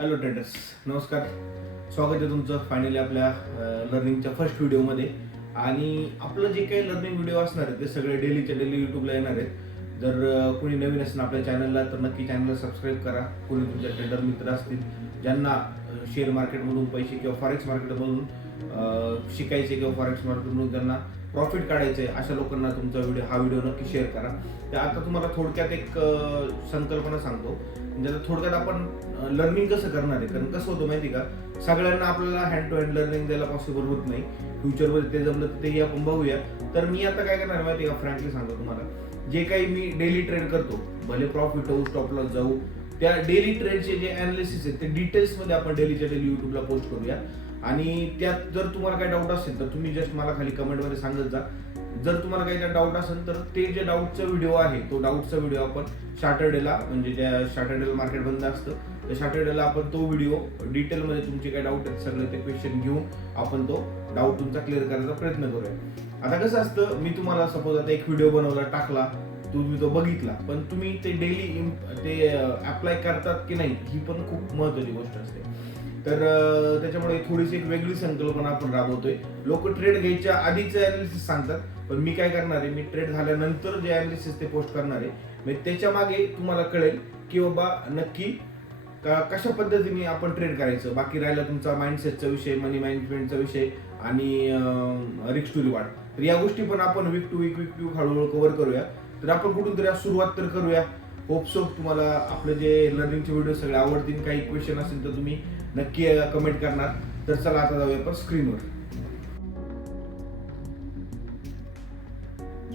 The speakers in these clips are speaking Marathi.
हॅलो ट्रेडर्स, नमस्कार. स्वागत आहे तुमचं फायनली आपल्या लर्निंगच्या फर्स्ट व्हिडिओमध्ये. आणि आपलं जे काही लर्निंग व्हिडिओ असणार आहे ते सगळे डेलीच्या डेली यूट्यूबला येणार आहेत. जर कोणी नवीन असेल आपल्या चॅनलला तर नक्की चॅनलला सबस्क्राईब करा. कोणी तुमच्या ट्रेडर मित्र असतील ज्यांना शेअर मार्केटमधून पैसे किंवा फॉरेक्स मार्केटमधून शिकायचे किंवा फॉरेक्स मार्केटमधून त्यांना प्रॉफिट काढायचं आहे, अशा लोकांना तुमचा हा व्हिडिओ नक्की शेअर करा. तर आता तुम्हाला थोडक्यात एक संकल्पना सांगतो. म्हणजे आता थोडक्यात आपण लर्निंग कसं करणार आहे. कारण कसं होतं माहिती का, सगळ्यांना आपल्याला हँड टू हँड लर्निंग द्यायला पॉसिबल होत नाही. फ्युचरमध्ये ते जमलं तर तेही आपण बघूया. तर मी आता काय करणार माहिती का, फ्रँकली सांगतो तुम्हाला, जे काही मी डेली ट्रेड करतो, भले प्रॉफिट होऊ स्टॉप लॉस जाऊ, त्या डेली ट्रेडचे जे अनालिसिस आहेत ते डिटेल्समध्ये आपण डेलीच्या डेली युट्यूबला पोस्ट करूया. आणि त्यात जर तुम्हाला काही डाऊट असेल तर तुम्ही जस्ट मला खाली कमेंटमध्ये सांगत जा. जर तुम्हाला काही डाऊट असेल तर ते जे डाऊटचा व्हिडिओ आहे तो डाऊटचा व्हिडिओ आपण सॅटर्डेला, म्हणजे ज्या सॅटर्डेला मार्केट बंद असतं त्या सॅटर्डेला आपण तो व्हिडिओ डिटेलमध्ये तुमचे काय डाऊट आहेत सगळे ते क्वेश्चन घेऊन आपण तो डाऊट तुमचा क्लिअर करायचा प्रयत्न करूया. आता कसं असतं, मी तुम्हाला सपोज आता एक व्हिडिओ बनवला टाकला, तुम्ही तो बघितला, पण तुम्ही ते डेली ते अप्लाय करतात की नाही ही पण खूप महत्त्वाची गोष्ट असते. तर त्याच्यामुळे थोडीशी एक वेगळी संकल्पना आपण राबवतोय. लोक ट्रेड घ्यायच्या आधीचे अनालिसिस सांगतात, पण मी काय करणार आहे, मी ट्रेड झाल्यानंतर जे अनालिसिस ते पोस्ट करणार आहे. म्हणजे त्याच्या मागे तुम्हाला कळेल की बाबा नक्की कशा पद्धतीने आपण ट्रेड करायचं. बाकी राहिला तुमचा माइंडसेटचा विषय, मनी मॅनेजमेंटचा विषय आणि रिस्क टू रिवॉर्ड. तर या गोष्टी पण आपण वीक टू वीक हळूहळू कव्हर करूया. तर आपण कुठून तरी सुरुवात तर करूया. होप सो तुम्हाला आपले जे लर्निंगचे व्हिडिओ सगळे आवडतील. काही क्वेश्चन असेल तर तुम्ही नक्की कमेंट करणार. तर चला आता जाऊया आपण स्क्रीनवर.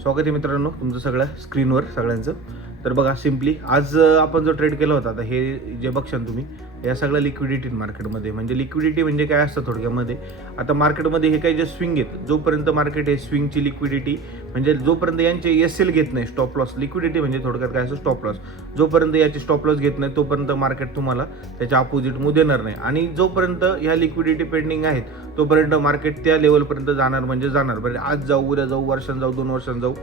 स्वागत आहे मित्रांनो तुमचं सगळं स्क्रीनवर सगळ्यांचं. तर बघा, सिम्पली आज आपण जो ट्रेड केला होता, आता हे जे बघशाल तुम्ही या सगळ्या लिक्विडिटी मार्केटमध्ये. म्हणजे लिक्विडिटी म्हणजे काय असतं थोडक्यामध्ये, आता मार्केटमध्ये हे काही जे स्विंग आहेत, जोपर्यंत मार्केट हे स्विंगची लिक्विडिटी म्हणजे जोपर्यंत यांचे एसएल घेत नाही, स्टॉप लॉस, लिक्विडिटी म्हणजे थोडक्यात काय असं स्टॉप लॉस, जोपर्यंत याचे स्टॉप लॉस घेत नाही तोपर्यंत मार्केट तुम्हाला त्याच्या अपोजिटमध्ये देणार नाही. आणि जोपर्यंत ह्या लिक्विडिटी पेंडिंग आहेत तोपर्यंत मार्केट त्या लेवलपर्यंत जाणार म्हणजे जाणार. म्हणजे आज जाऊ, उद्या जाऊ, वर्षांनी जाऊ, 2 वर्षांनी जाऊ,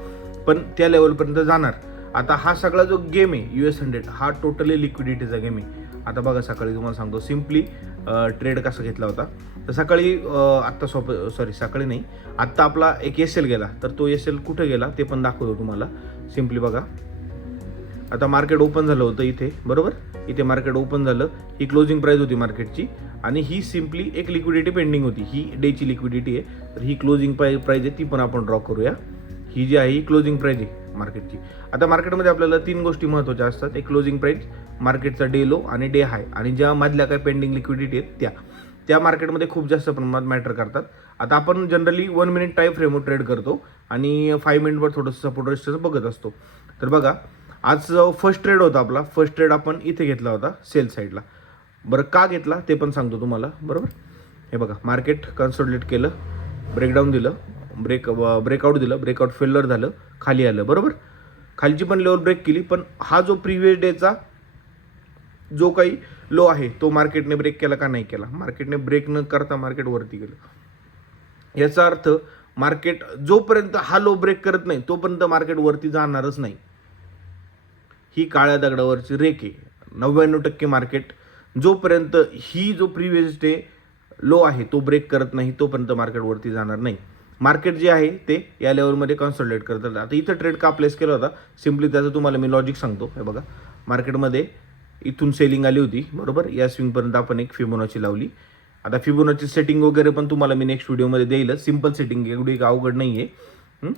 पण त्या लेवलपर्यंत जाणार. आता हा सगळा जो गेम आहे US100 हा टोटली लिक्विडिटीचा गेम आहे. आता बघा, सकाळी तुम्हाला सांगतो सिम्पली ट्रेड कसा घेतला होता. तर सकाळी सकाळी नाही, आत्ता आपला एक एसएल गेला, तर तो एसएल कुठे गेला ते पण दाखवतो तुम्हाला. सिम्पली बघा, आता मार्केट ओपन झालं होतं इथे, बरोबर, इथे मार्केट ओपन झालं, ही क्लोजिंग प्राइस होती मार्केटची आणि ही सिम्पली एक लिक्विडिटी पेंडिंग होती. ही डेची लिक्विडिटी आहे, तर ही क्लोजिंग प्राइस आहे, ती पण आपण ड्रॉ करूया. ही जी आहे ही क्लोजिंग प्राइस आहे मार्केटची. आता मार्केटमध्ये आपल्याला 3 गोष्टी महत्त्वाच्या असतात, एक क्लोजिंग प्राइस, मार्केटचा डे लो आणि डे हाय, आणि ज्या मधल्या काही पेंडिंग लिक्विडिटी आहेत त्या मार्केटमध्ये खूप जास्त प्रमाणात मॅटर करतात. आता आपण जनरली 1 मिनिट टाईम फ्रेमवर ट्रेड करतो आणि 5 मिनिटवर थोडंसं सपोर्ट रेजिस्टन्स बघत असतो. तर बघा, आज फर्स्ट ट्रेड होता आपला. फर्स्ट ट्रेड आपण इथे घेतला होता सेल साईडला. बरं, का घेतला ते पण सांगतो तुम्हाला, बरोबर. हे बघा, मार्केट कन्सोलिडेट केलं, ब्रेकडाऊन दिलं, ब्रेकआउट दिलं, ब्रेकआउट फेल्युअर झालं, खाली आलं, बरोबर. खालची पण लेवल ब्रेक केली, पण हा जो प्रिव्हियस डेचा जो काही लो आहे तो मार्केटने ब्रेक केला का नाही केला. मार्केटने ब्रेक न करता मार्केट वरती गेलं. याचा अर्थ मार्केट जोपर्यंत हा लो ब्रेक करत नाही तोपर्यंत मार्केट वरती जाणारच नाही. ही काळ्या दगडावरची रेख आहे. 99% मार्केट जोपर्यंत ही जो प्रिव्हियस डे लो आहे तो ब्रेक करत नाही तोपर्यंत मार्केट वरती जाणार नाही. मार्केट जे आहे ते या लेवलमध्ये कन्सोलिडेट करतात. आता इथं ट्रेड का प्लेस केला होता, सिम्पली त्याचं तुम्हाला मी लॉजिक सांगतो. हे बघा, मार्केटमध्ये इथून सेलिंग आली होती, बरोबर. या स्विंगपर्यंत आपण एक फिबोनाची लावली. आता फिबोनाची सेटिंग वगैरे पण तुम्हाला मी नेक्स्ट व्हिडिओमध्ये देईलच. सिम्पल सेटिंग, एवढी अवघड नाही आहे.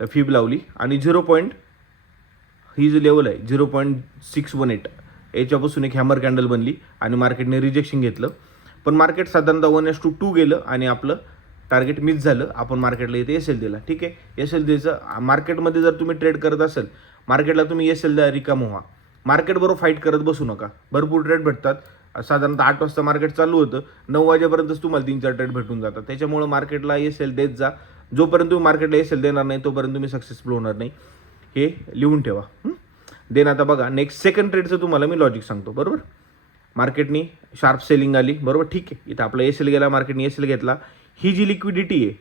तर फिब लावली आणि 0. ही जी लेवल आहे 0.618 याच्यापासून एक हॅमर कॅन्डल बनली आणि मार्केटने रिजेक्शन घेतलं. पण मार्केट साधारणतः 1:2 गेलं आणि आपलं टार्गेट मिस झालं. आपण मार्केटला इथे एसएल दिला, ठीक आहे. एसएल द्यायचं, मार्केटमध्ये जर तुम्ही ट्रेड करत असेल मार्केटला तुम्ही एसएल द्या, रिकाम व्हा. मार्केटबरोबर फाईट करत बसू नका. भरपूर ट्रेड भेटतात. साधारणतः 8 वाजता मार्केट चालू होतं, 9 वाजेपर्यंतच तुम्हाला 3-4 ट्रेड भेटून जातात. त्याच्यामुळे मार्केटला एसएल देत जा. जोपर्यंत तुम्ही मार्केटला एसएल देणार नाही तोपर्यंत तुम्ही सक्सेसफुल होणार नाही. हे लिहून ठेवा. देन आता बघा, नेक्स्ट सेकंड ट्रेडचं तुम्हाला मी लॉजिक सांगतो, बरोबर. मार्केटनी शार्प सेलिंग आली, बरोबर, ठीक आहे. इथं आपला एसएल गेला, मार्केटने एसएल घेतला. ही जी लिक्विडिटी आहे,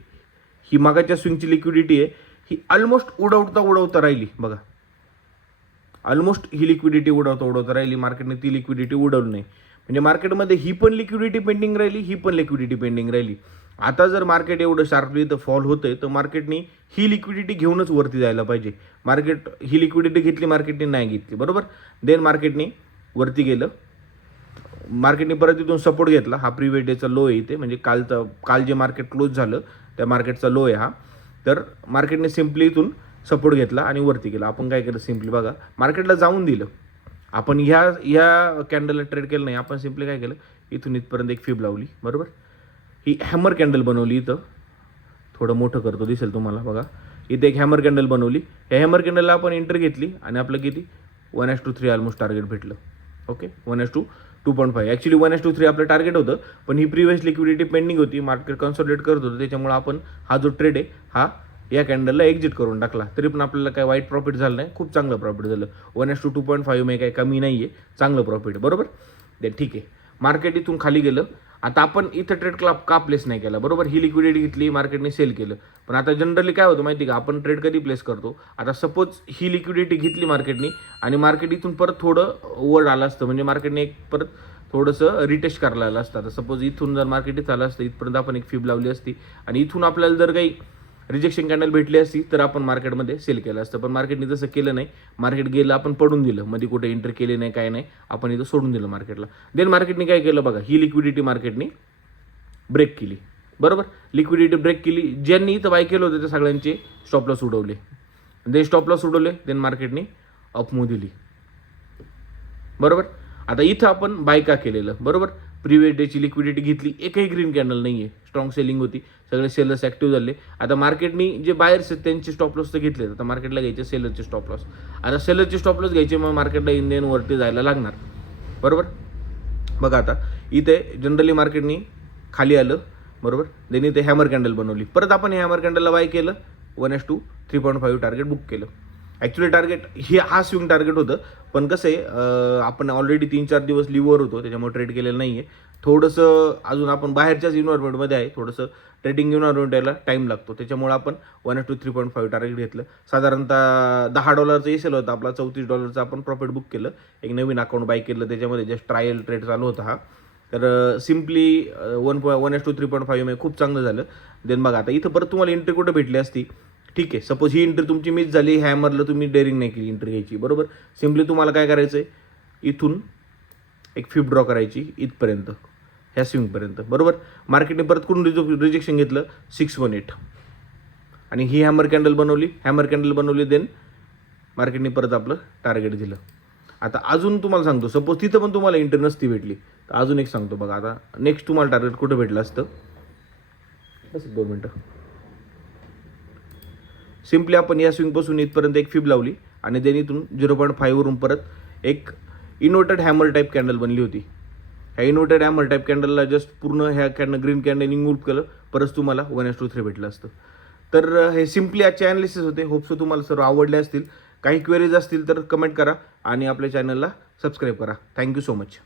ही मागाच्या स्विंगची लिक्विडिटी आहे, ही ऑलमोस्ट उडवता राहिली. बघा, ऑलमोस्ट ही लिक्विडिटी उडवता राहिली. मार्केटने ती लिक्विडिटी उडवली नाही. म्हणजे मार्केटमध्ये ही पण लिक्विडिटी पेंडिंग राहिली, ही पण लिक्विडिटी पेंडिंग राहिली. आता जर मार्केट एवढं शार्पली तर फॉल होतंय तर मार्केटनी ही लिक्विडिटी घेऊनच वरती जायला पाहिजे. मार्केट ही लिक्विडिटी घेतली, मार्केटने नाही घेतली, बरोबर. देन मार्केटने वरती गेलं, मार्केटने परत इथून सपोर्ट घेतला. हा प्रिव्हियस डेचा लो आहे इथे, म्हणजे काल जे मार्केट क्लोज झालं त्या मार्केटचा लो आहे हा. तर मार्केटने सिम्पली इथून सपोर्ट घेतला आणि वरती गेला. आपण काय केलं, सिम्पली बघा मार्केटला जाऊन दिलं. आपण ह्या कॅन्डलला ट्रेड केलं नाही, आपण सिम्पली काय केलं, इथून इथपर्यंत एक फिब लावली, बरोबर. ही हॅमर कॅन्डल बनवली. इथं थोडं मोठं करतो, दिसेल तुम्हाला बघा. इथे एक हॅमर कॅन्डल बनवली. ह्या हॅमर कॅन्डलला आपण एंटर घेतली आणि आपलं किती 1:3 ऑलमोस्ट टार्गेट भेटलं. ओके, 1:2.5. ॲक्च्युली 1:3 आपलं टार्गेट होतं, पण ही प्रिव्हियस लिक्विडिटी पेंडिंग होती, मार्केट कन्सॉलिडेट करत होतं, त्याच्यामुळे आपण हा जो ट्रेड आहे हा या कॅन्डलला एक्झिट करून टाकला. तरी पण आपल्याला काय वाईट प्रॉफिट झालं नाही, खूप चांगलं प्रॉफिट झालं. 1:2.5 मध्ये काही कमी नाही आहे, चांगलं प्रॉफिट, बरोबर. ते ठीक आहे. मार्केट इथून खाली गेलं. आता आपण इथं ट्रेड का प्लेस नाही केला, बरोबर. ही लिक्विडिटी घेतली, मार्केटने सेल केलं. पण आता जनरली काय होतं माहिती का, आपण ट्रेड कधी प्लेस करतो, आता सपोज ही लिक्विडिटी घेतली मार्केटने आणि मार्केट इथून परत थोडं वर आलं असतं, म्हणजे मार्केटने एक परत थोडंसं रिटेस्ट करायला आलं असतं. आता सपोज इथून जर मार्केट इथं आलं असतं, इथपर्यंत आपण एक फिब लावली असती आणि इथून आपल्याला जर काही रिजेक्शन कॅन्डल भेटली असती तर आपण मार्केटमध्ये सेल केलं असतं. पण मार्केटने तसं केलं नाही. मार्केट गेलं, आपण पडून दिलं, मध्ये कुठे एंटर केले नाही, काय नाही, आपण इथं सोडून दिलं मार्केटला. देन मार्केटने काय केलं बघा, ही लिक्विडिटी मार्केटने ब्रेक केली, बरोबर. लिक्विडिटी ब्रेक केली. ज्यांनी इथं बाय केलं होतं ते सगळ्यांचे स्टॉप लॉस उडवले. देन स्टॉप लॉस उडवले, देन मार्केटने अपमूव्ह दिली, बरोबर. आता इथं आपण बाय का केलेलं, बरोबर. प्रिव्हियस डेची लिक्विडिटी घेतली, एकही ग्रीन कॅन्डल नाही आहे, स्ट्रॉंग सेलिंग होती, सगळे सेलर्स ॲक्टिव्ह झाले. आता मार्केटनी जे बायर्स आहेत त्यांचे स्टॉप लॉस तर घेतले, आता मार्केटला घ्यायचे सेलरचे स्टॉप लॉस. आता सेलरचे स्टॉप लॉस घ्यायचे, मग मार्केटला इंडियन वरती जायला लागणार, बरोबर. बघा आता इथे जनरली मार्केटनी खाली आलं, बरोबर. देन इथे हॅमर कॅन्डल बनवली. परत आपण हे हॅमर कॅन्डलला बाय केलं, 1:3.5 टार्गेट बुक केलं. ॲक्च्युली टार्गेट हा स्विंग टार्गेट होतं, पण कसं आहे आपण ऑलरेडी 3-4 दिवस लिव्हर होतो, त्याच्यामुळे ट्रेड केलेलं नाही आहे. थोडंसं अजून आपण बाहेरच्याच इन्व्हायरमेंटमध्ये आहे, थोडंसं ट्रेडिंग इन्व्हायरमेंट यायला टाईम लागतो, त्याच्यामुळे आपण 1:3.5 टार्गेट घेतलं. साधारणतः $10 एसेल होता आपला, $34 आपण प्रॉफिट बुक केलं. एक नवीन अकाउंट बाय केलं, त्याच्यामध्ये जस्ट ट्रायल ट्रेड चालू होता हा. तर सिम्पली 1:3.5 मध्ये खूप चांगलं झालं. देन बघा आता इथं परत तुम्हाला एंट्री कुठं भेटली असती, ठीक आहे. सपोज ही एंट्री तुमची मिस झाली, हॅमरला तुम्ही डेअरिंग नाही केली एंट्री घ्यायची, बरोबर. सिम्पली तुम्हाला काय करायचं आहे, इथून एक फिब ड्रॉ करायची इथपर्यंत, ह्या स्विंगपर्यंत, बरोबर. मार्केटने परत करून रिजेक्शन घेतलं 618 आणि ही हॅमर कॅन्डल बनवली. देन मार्केटने परत आपलं टार्गेट दिलं. आता अजून तुम्हाला सांगतो, सपोज तिथं पण तुम्हाला एंट्री नसती भेटली तर अजून एक सांगतो बघा. आता नेक्स्ट तुम्हाला टार्गेट कुठं भेटलं असतं, बस 2 मिनटं. सिम्पली आपण या स्विंगपासून इथपर्यंत एक फिब लावली आणि देन इथून 0.5 वरून परत एक इन्व्हर्टेड हॅमर टाईप कॅन्डल बनली होती. ह्या इन्व्हर्टेड हॅमर टाईप कॅन्डलला जस्ट पूर्ण ह्या ग्रीन कॅन्डल मूव्ह केलं, परत तुम्हाला 1:3 भेटलं असतं. तर हे सिम्पली आजचे ॲनालिसिस होते. होप्सो तुम्हाला सर्व आवडले असतील. काही क्वेरीज असतील तर कमेंट करा आणि आपल्या चॅनलला सबस्क्राईब करा. Thank you so much.